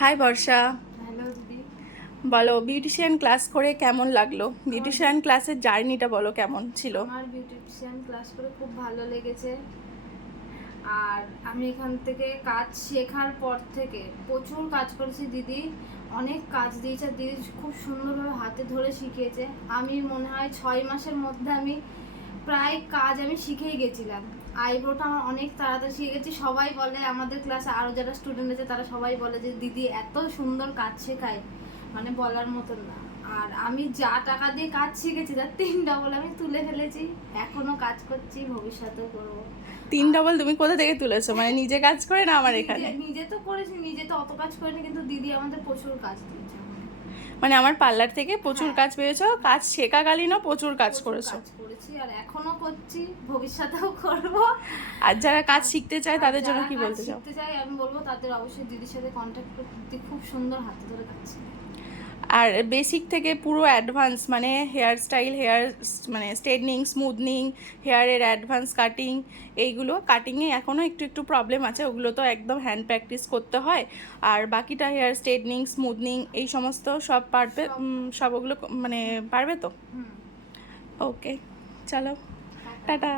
High বর্ষা। Hello দিদি। বলো, beautician class করে কেমন লাগলো? আমার বিউটিশিয়ান ক্লাসের জার্নিটা বলো কেমন ছিল? আমার বিউটিশিয়ান ক্লাস করে খুব ভালো লেগেছে। আর আমি এখান থেকে কাজ শেখার পর থেকে প্রচুর কাজ করেছি দিদি। অনেক কাজ দিয়েছে দিদি, খুব সুন্দরভাবে হাতে ধরে শিখিয়েছে। আমি মনে হয় 6 মাসের মধ্যে আমি প্রায় কাজ আমি শিখেই গেছিলাম। আইব্রোটা আমার অনেক তাড়াতাড়ি শিখে গেছি। সবাই বলে, আমাদের ক্লাসে আরও যারা স্টুডেন্ট আছে তারা সবাই বলে যে দিদি এত সুন্দর কাজ শেখায়, মানে বলার মতন না। আর আমি যা টাকা দিয়ে কাজ শিখেছি তার 3 ডবল আমি তুলে ফেলেছি। এখনো কাজ করছি, ভবিষ্যতেও করবো। 3 ডবল তুমি কোথা থেকে তুলেছো? মানে নিজে কাজ করে না আমার নিজে এখানে? নিজে তো করেছি, নিজে তো অত কাজ করিনি, কিন্তু দিদি আমাদের প্রচুর কাজ দিয়েছে। মানে আমার পার্লার থেকে প্রচুর হ্যাঁ, কাজ পেয়েছো, কাজ শেখাকালীনও প্রচুর কাজ প্রচুর করেছো। কাজ করেছি আর এখনো করছি, ভবিষ্যতেও করব। আর যারা কাজ শিখতে চায় আর তাদের জন্য যারা কি কাজ বলতে চাও? শিখতে চায় আমি বলবো তাদের অবশ্যই দিদির সাথে কন্ট্যাক্ট করতে। দিদি খুব সুন্দর হাতে ধরে কাজ শেখায়। আর বেসিক থেকে পুরো অ্যাডভান্স, মানে হেয়ার স্টাইল, হেয়ার মানে স্ট্রেটনিং, স্মুথনিং, হেয়ারের অ্যাডভান্স কাটিং, এইগুলো কাটিংয়ে এখনও একটু একটু প্রবলেম আছে, ওগুলো তো একদম হ্যান্ড প্র্যাকটিস করতে হয়। আর বাকিটা হেয়ার স্ট্রেটনিং, স্মুথনিং এই সমস্ত সব পারবে, সব। সব ওগুলো মানে পারবে তো? হুম। ওকে, চলো, টাটা। টাটা।